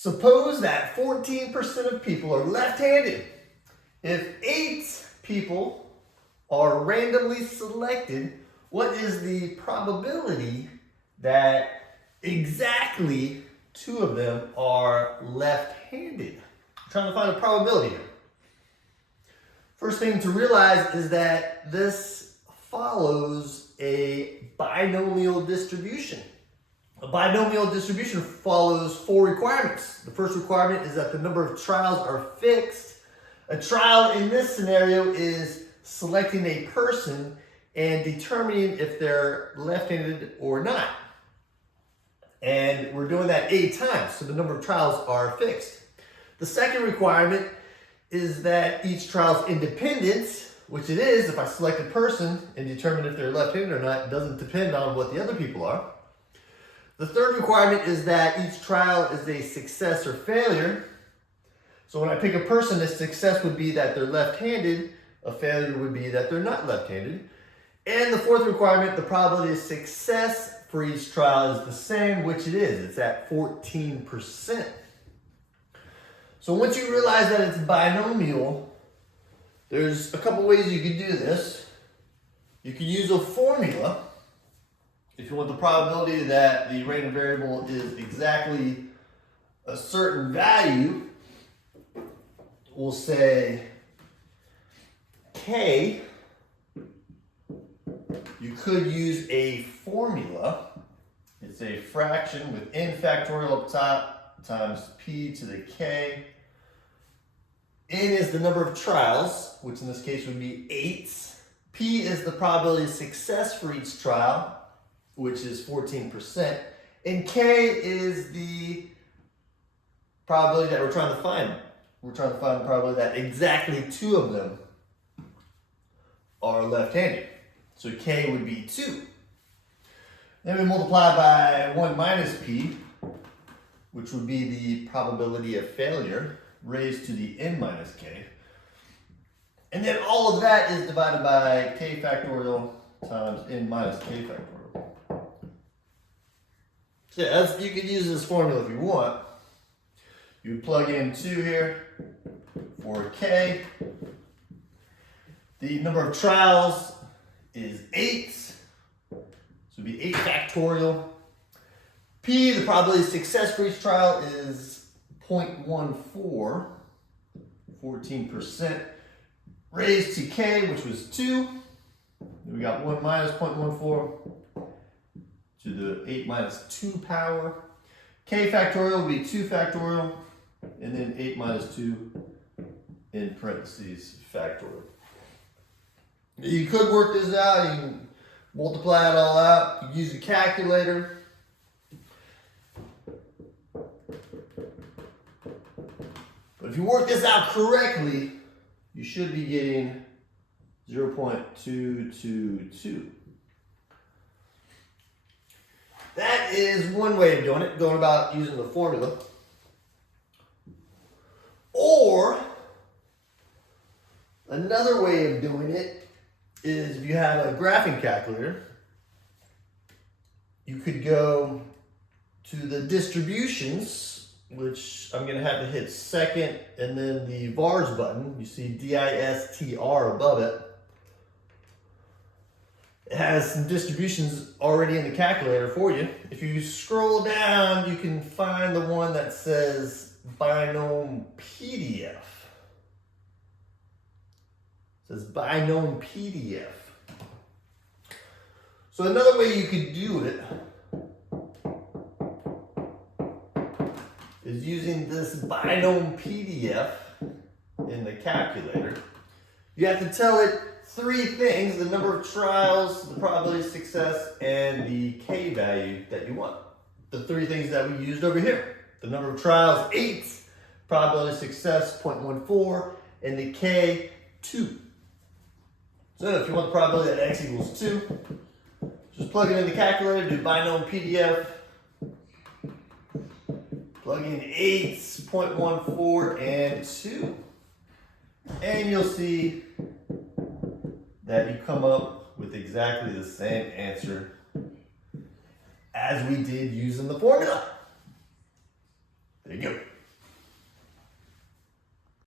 Suppose that 14% of people are left-handed. If 8 people are randomly selected, what is the probability that exactly 2 of them are left-handed? I'm trying to find a probability here. First thing to realize is that this follows a binomial distribution. A binomial distribution follows 4 requirements. The first requirement is that the number of trials are fixed. A trial in this scenario is selecting a person and determining if they're left-handed or not. And we're doing that 8 times, so the number of trials are fixed. The second requirement is that each trial is independent, which it is. If I select a person and determine if they're left-handed or not, it doesn't depend on what the other people are. The third requirement is that each trial is a success or failure. So when I pick a person, a success would be that they're left-handed, a failure would be that they're not left-handed. And the fourth requirement, the probability of success for each trial is the same, which it is. It's at 14%. So once you realize that it's binomial, there's a couple ways you could do this. You can use a formula. If you want the probability that the random variable is exactly a certain value, we'll say K. You could use a formula. It's a fraction with n factorial up top times p to the k. N is the number of trials, which in this case would be 8. P is the probability of success for each trial, which is 14%. And K is the probability that we're trying to find. We're trying to find the probability that exactly 2 of them are left-handed. So K would be 2. Then we multiply by 1 minus P, which would be the probability of failure raised to the n minus K. And then all of that is divided by K factorial times n minus K factorial. So yeah, you could use this formula if you want. You plug in 2 here for K. The number of trials is 8. So it'd be 8 factorial. P, the probability of success for each trial is 0.14, 14%. Raised to K, which was 2. Then we got 1 minus 0.14 to the 8 minus 2 power. K factorial would be 2 factorial, and then 8 minus 2 in parentheses factorial. You could work this out. You can multiply it all out. You can use a calculator. But if you work this out correctly, you should be getting 0.222. That is one way of doing it, going about using the formula. Or another way of doing it is if you have a graphing calculator, you could go to the distributions, which I'm going to have to hit second and then the vars button. You see DISTR above it. It has some distributions already in the calculator for you. If you scroll down, you can find the one that says Binomial PDF. It says Binomial PDF. So another way you could do it is using this Binomial PDF in the calculator. You have to tell it 3 things: the number of trials, the probability of success, and the K value that you want. The 3 things that we used over here. The number of trials, 8. Probability of success, 0.14. And the K, 2. So if you want the probability that X equals 2, just plug it in the calculator, do Binomial PDF. Plug in 8, 0.14, and 2. And you'll see that you come up with exactly the same answer as we did using the formula.